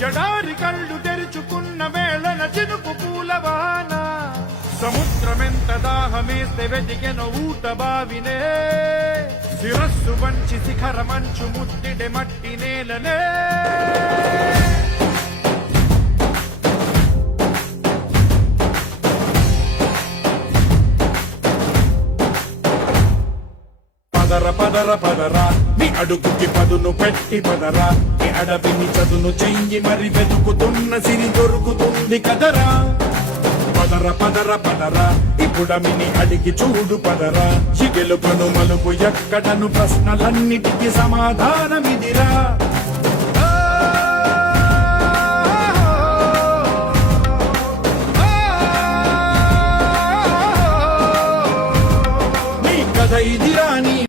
జడారి కళ్ళు తెరుచుకున్న వేళన చినుకు పూలవాన సముద్రమెంత దాహమేస్తే వెతికెన ఊట బావినే శిరస్సు వంచి శిఖర మంచు ముట్టిడే మట్టి నేలనే పదర పదర పదరా నీ అడుగుకి పదును పెట్టి పదరా నీ అడవిని చదును చెయ్యి మరి వెతుకుతున్న సిరి దొరుకుతుంది కదరా పదర పదర పదరా ఇప్పుడమిని అడిగి చూడు పదరా చిగెలుపను మలుపు ఎక్కడను ప్రశ్నలన్నిటికీ సమాధానమిదిరా నీ కథ ఇదిరా నీ